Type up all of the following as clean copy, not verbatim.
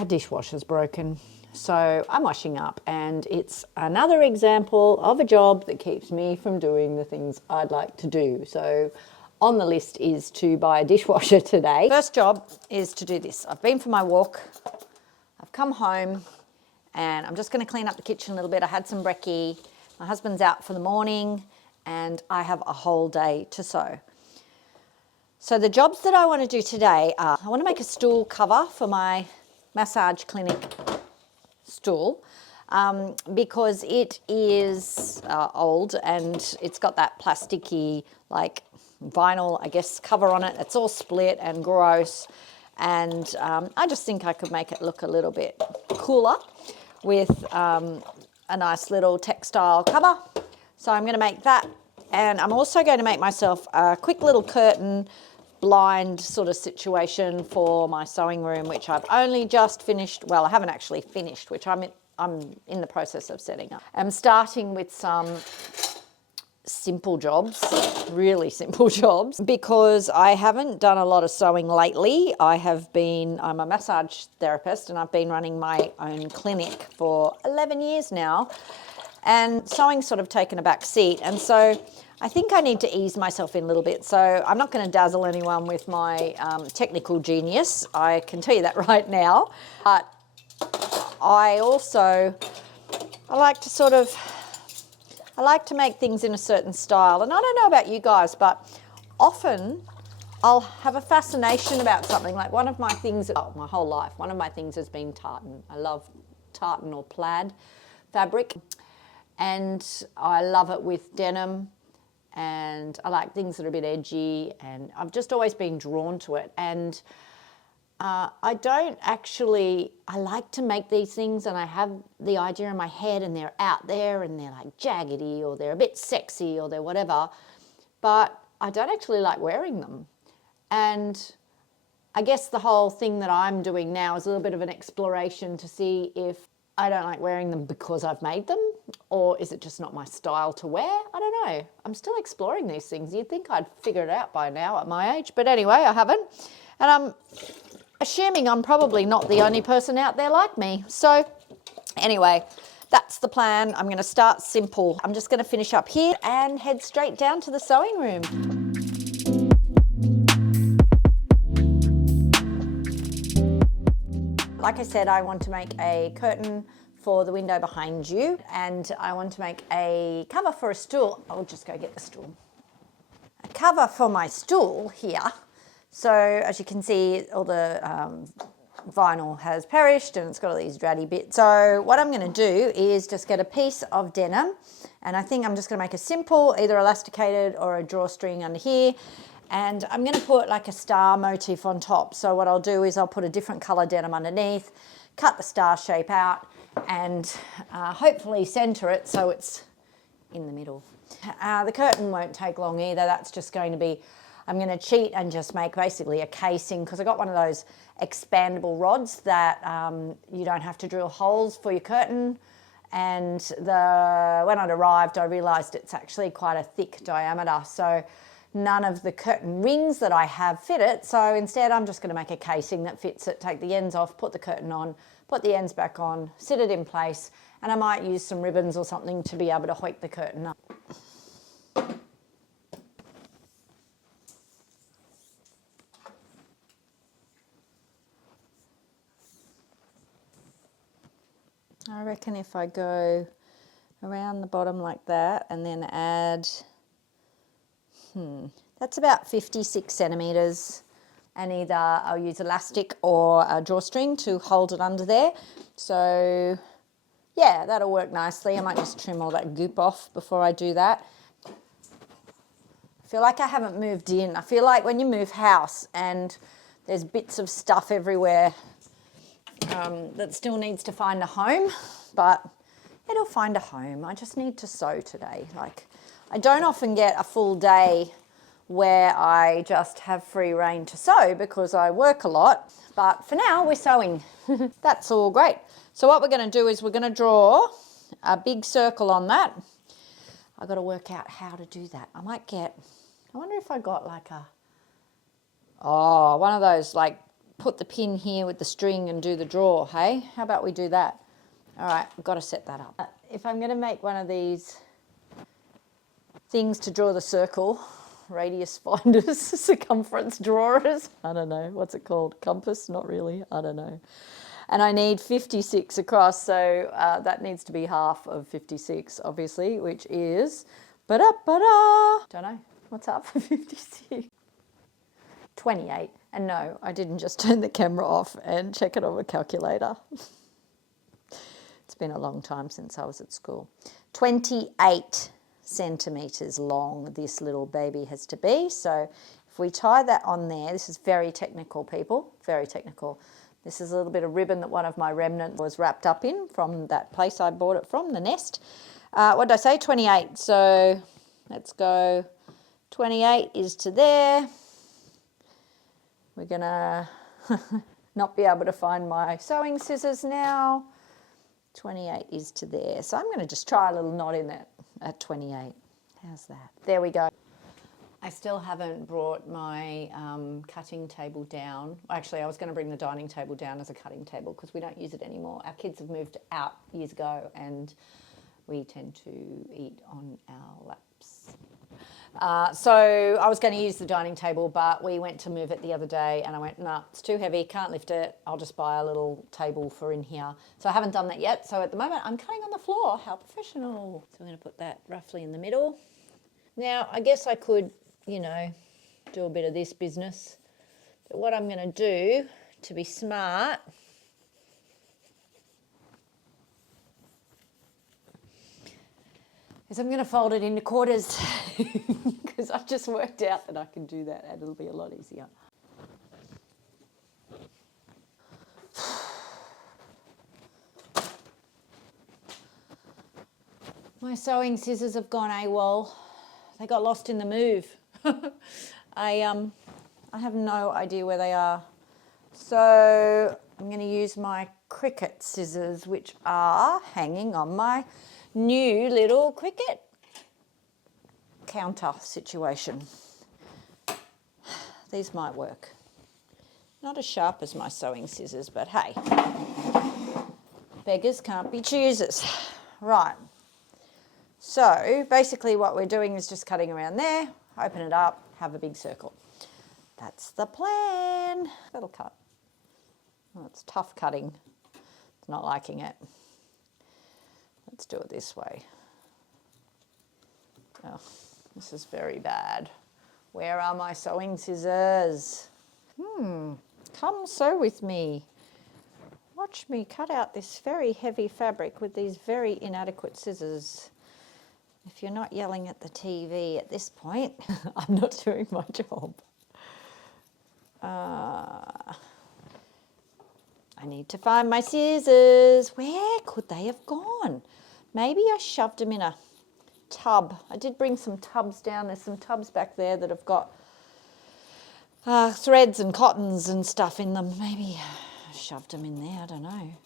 our dishwasher's broken. So I'm washing up, and it's another example of a job that keeps me from doing the things I'd like to do. So on the list is to buy a dishwasher today. First job is to do this. I've been for my walk, I've come home, and I'm just going to clean up the kitchen a little bit. I had some brekkie, my husband's out for the morning, and I have a whole day to sew. So the jobs that I want to do today are, I want to make a stool cover for my massage clinic stool, because it is old and it's got that plasticky, like vinyl, I guess, cover on it. It's all split and gross, and I just think I could make it look a little bit cooler with a nice little textile cover. So I'm going to make that, and I'm also going to make myself a quick little curtain blind sort of situation for my sewing room, which I've only just finished. Well, I haven't actually finished, which I'm in the process of setting up. I'm starting with some simple jobs, really simple jobs, because I haven't done a lot of sewing lately. I'm a massage therapist, and I've been running my own clinic for 11 years now, and sewing's sort of taken a back seat. And so I think I need to ease myself in a little bit. So I'm not going to dazzle anyone with my technical genius. I can tell you that right now. But I like to make things in a certain style. And I don't know about you guys, but often I'll have a fascination about something. Like one of my things, my whole life, one of my things has been tartan. I love tartan or plaid fabric, and I love it with denim. And I like things that are a bit edgy, and I've just always been drawn to it. And I like to make these things, and I have the idea in my head, and they're out there, and they're like jaggedy, or they're a bit sexy, or they're whatever, but I don't actually like wearing them. And I guess the whole thing that I'm doing now is a little bit of an exploration to see if I don't like wearing them because I've made them, or is it just not my style to wear? I don't know. I'm still exploring these things. You'd think I'd figure it out by now at my age, but anyway, I haven't. And I'm assuming I'm probably not the only person out there like me. So anyway, that's the plan. I'm going to start simple. I'm just going to finish up here and head straight down to the sewing room. Like I said, I want to make a curtain for the window behind you, and I want to make a cover for a stool. I'll just go get the stool. A cover for my stool here. So as you can see, all the vinyl has perished and it's got all these dratty bits. So what I'm going to do is just get a piece of denim, and I think I'm just going to make a simple, either elasticated or a drawstring under here. And I'm going to put like a star motif on top. So what I'll do is I'll put a different colour denim underneath, cut the star shape out, and hopefully centre it so it's in the middle. The curtain won't take long either. That's just going to be, I'm going to cheat and just make basically a casing, because I got one of those expandable rods that you don't have to drill holes for your curtain. And when I'd arrived, I realised it's actually quite a thick diameter. So none of the curtain rings that I have fit it, so instead I'm just going to make a casing that fits it, take the ends off, put the curtain on, put the ends back on, sit it in place, and I might use some ribbons or something to be able to hoik the curtain up. I reckon if I go around the bottom like that and then add that's about 56 centimetres, and either I'll use elastic or a drawstring to hold it under there. So yeah, that'll work nicely. I might just trim all that goop off before I do that. I feel like I haven't moved in. I feel like when you move house and there's bits of stuff everywhere that still needs to find a home, but it'll find a home. I just need to sew today. Like, I don't often get a full day where I just have free rein to sew because I work a lot. But for now, we're sewing. That's all great. So what we're going to do is we're going to draw a big circle on that. I've got to work out how to do that. I wonder if I got like one of those like put the pin here with the string and do the draw, hey? How about we do that? All right, I've got to set that up. If I'm going to make one of these things to draw the circle, radius finders, circumference drawers, I don't know, what's it called? Compass? Not really, I don't know. And I need 56 across, so that needs to be half of 56, obviously, which is, don't know, what's half of 56? 28. And no, I didn't just turn the camera off and check it on a calculator. It's been a long time since I was at school. 28 centimetres long this little baby has to be. So if we tie that on there, this is very technical, people, very technical. This is a little bit of ribbon that one of my remnants was wrapped up in from that place I bought it from, the Nest. What did I say? 28. So let's go. 28 is to there. We're going to not be able to find my sewing scissors now. 28 is to there. So I'm going to just try a little knot in that at 28. How's that? There we go. I still haven't brought my cutting table down. Actually, I was going to bring the dining table down as a cutting table because we don't use it anymore. Our kids have moved out years ago and we tend to eat on our laps. So I was going to use the dining table, but we went to move it the other day and I went, nah, it's too heavy, can't lift it. I'll just buy a little table for in here. So I haven't done that yet. So at the moment I'm cutting on the floor. How professional. So I'm going to put that roughly in the middle. Now, I guess I could, you know, do a bit of this business. But what I'm going to do to be smart is I'm going to fold it into quarters because I've just worked out that I can do that and it'll be a lot easier. My sewing scissors have gone AWOL. They got lost in the move. I have no idea where they are. So I'm going to use my Cricut scissors, which are hanging on my new little Cricut counter situation. These might work. Not as sharp as my sewing scissors, but hey, beggars can't be choosers. Right. So basically what we're doing is just cutting around there, open it up, have a big circle. That's the plan. That'll cut. Oh, it's tough cutting. It's not liking it. Let's do it this way. Oh, this is very bad. Where are my sewing scissors? Come sew with me. Watch me cut out this very heavy fabric with these very inadequate scissors. If you're not yelling at the TV at this point, I'm not doing my job. I need to find my scissors. Where could they have gone? Maybe I shoved them in a tub. I did bring some tubs down. There's some tubs back there that have got threads and cottons and stuff in them. Maybe I shoved them in there. I don't know.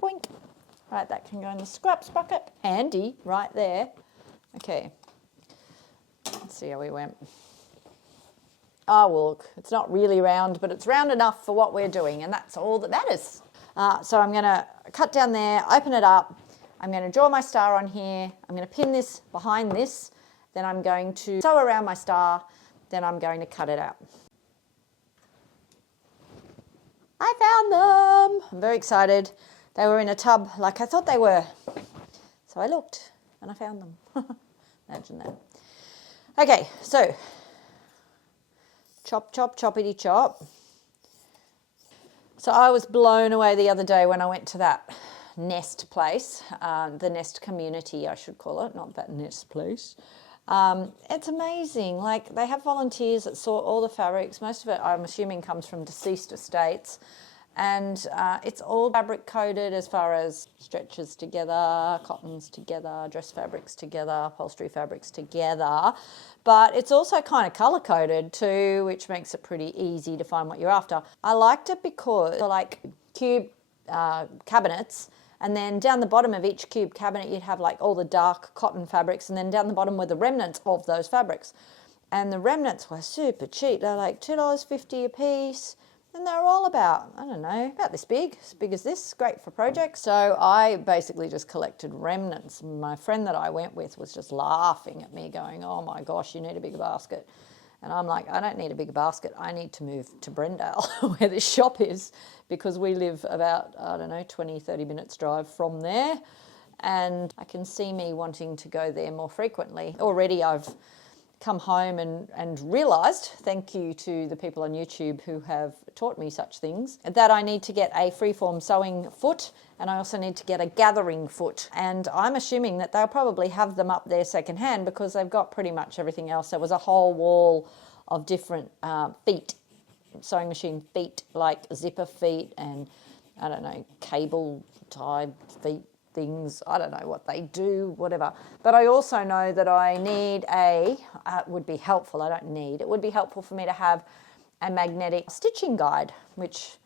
Boink. Right, that can go in the scraps bucket. Handy, right there. Okay. Let's see how we went. Oh, well, look, it's not really round, but it's round enough for what we're doing, and that's all that matters. So I'm going to cut down there, open it up. I'm going to draw my star on here. I'm going to pin this behind this. Then I'm going to sew around my star. Then I'm going to cut it out. I found them. I'm very excited. They were in a tub like I thought they were. So I looked and I found them. Imagine that. Okay, so chop, chop, choppity chop. So I was blown away the other day when I went to that Nest place, the Nest community, I should call it, not that Nest place. It's amazing. Like, they have volunteers that sort all the fabrics. Most of it, I'm assuming, comes from deceased estates. And it's all fabric coded as far as stretches together, cottons together, dress fabrics together, upholstery fabrics together. But it's also kind of colour coded too, which makes it pretty easy to find what you're after. I liked it because they're like cube cabinets, And then down the bottom of each cube cabinet, you'd have like all the dark cotton fabrics, and then down the bottom were the remnants of those fabrics. And the remnants were super cheap. They're like $2.50 a piece. And they're all about, I don't know, about this big, as big as this, great for projects. So I basically just collected remnants. My friend that I went with was just laughing at me going, oh my gosh, you need a bigger basket. And I'm like, I don't need a bigger basket. I need to move to Brendale where this shop is, because we live about, I don't know, 20, 30 minutes drive from there. And I can see me wanting to go there more frequently. Already I've come home and realised, thank you to the people on YouTube who have taught me such things, that I need to get a freeform sewing foot, and I also need to get a gathering foot. And I'm assuming that they'll probably have them up there secondhand because they've got pretty much everything else. There was a whole wall of different feet, sewing machine feet, like zipper feet and, I don't know, cable tie feet things. I don't know what they do, whatever. But I also know that I need it would be helpful, I don't need, it would be helpful for me to have a magnetic stitching guide, which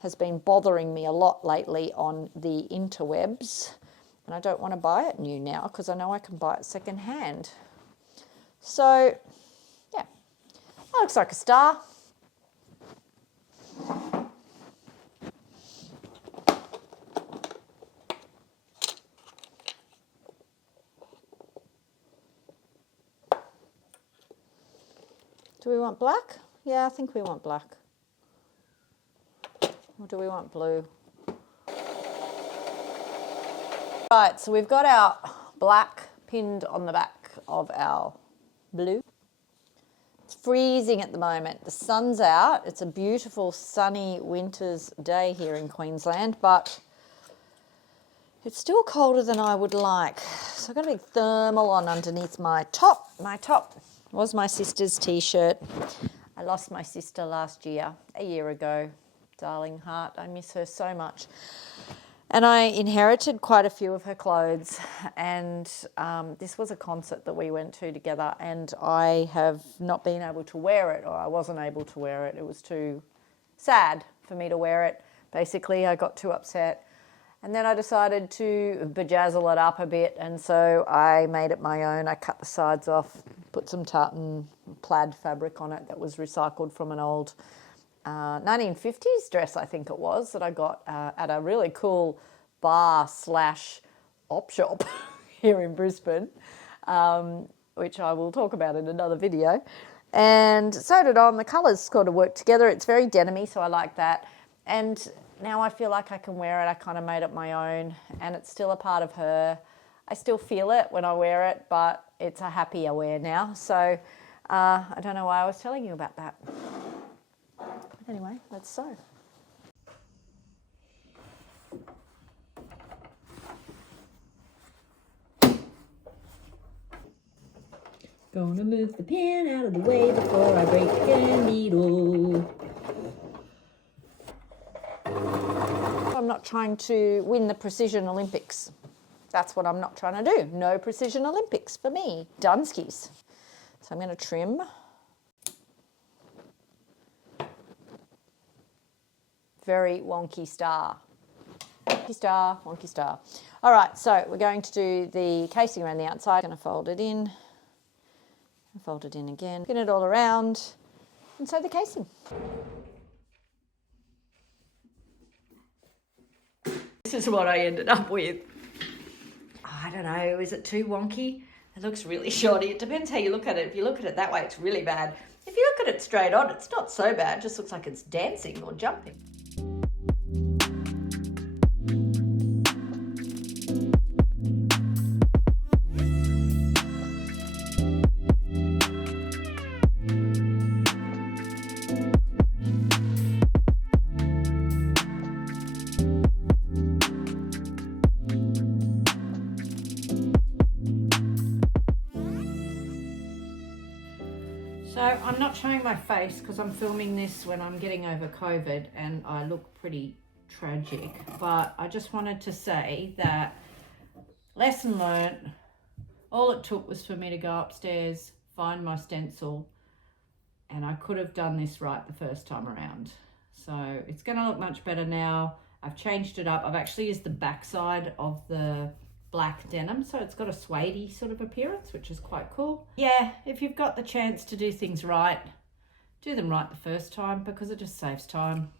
has been bothering me a lot lately on the interwebs. And I don't want to buy it new now because I know I can buy it secondhand. So, yeah, that looks like a star. Do we want black? Yeah, I think we want black. Or do we want blue? Right, so we've got our black pinned on the back of our blue. It's freezing at the moment. The sun's out. It's a beautiful sunny winter's day here in Queensland, but it's still colder than I would like. So I've got a big thermal on underneath my top. My top was my sister's t-shirt. I lost my sister last year, a year ago. Darling heart, I miss her so much. And I inherited quite a few of her clothes, and this was a concert that we went to together, and I have not been able to wear it, or I wasn't able to wear it. It was too sad for me to wear it. Basically, I got too upset. And then I decided to bejazzle it up a bit, and so I made it my own. I cut the sides off, put some tartan plaid fabric on it that was recycled from an old 1950s dress, I think it was, that I got at a really cool bar/op shop here in Brisbane, which I will talk about in another video. And sewed it on. The colours sort of work together. It's very denim-y, so I like that. And now I feel like I can wear it. I kind of made it my own, and it's still a part of her. I still feel it when I wear it, but it's a happier wear now. So I don't know why I was telling you about that. But anyway, let's sew. Gonna move the pin out of the way before I break the needle. I'm not trying to win the Precision Olympics. That's what I'm not trying to do. No Precision Olympics for me. Dunskies. So I'm going to trim. Very wonky star. Wonky star, wonky star. All right, so we're going to do the casing around the outside. I'm going to fold it in. Fold it in again. Pin it all around and sew the casing. This is what I ended up with. I don't know, is it too wonky? It looks really shoddy. It depends how you look at it. If you look at it that way, it's really bad. If you look at it straight on, it's not so bad. It just looks like it's dancing or jumping. So I'm not showing my face because I'm filming this when I'm getting over COVID and I look pretty tragic, but I just wanted to say that lesson learnt. All it took was for me to go upstairs, find my stencil, and I could have done this right the first time around. So it's going to look much better now. I've changed it up. I've actually used the backside of the black denim, so it's got a suede-y sort of appearance, which is quite cool. Yeah, if you've got the chance to do things right, do them right the first time, because it just saves time.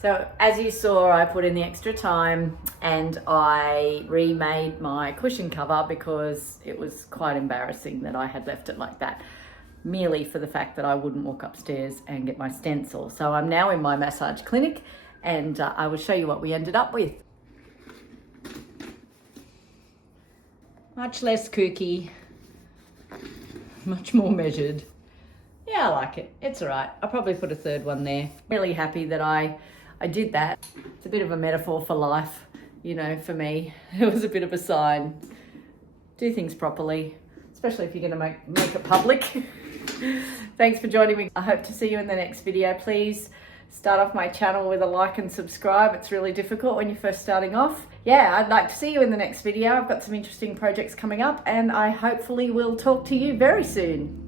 So as you saw, I put in the extra time and I remade my cushion cover because it was quite embarrassing that I had left it like that, merely for the fact that I wouldn't walk upstairs and get my stencil. So I'm now in my massage clinic, and I will show you what we ended up with. Much less kooky, much more measured. Yeah, I like it. It's all right. I'll probably put a third one there. Really happy that I did that. It's a bit of a metaphor for life, you know, for me. It was a bit of a sign. Do things properly, especially if you're going to make it public. Thanks for joining me. I hope to see you in the next video. Please start off my channel with a like and subscribe. It's really difficult when you're first starting off. Yeah, I'd like to see you in the next video. I've got some interesting projects coming up, and I hopefully will talk to you very soon.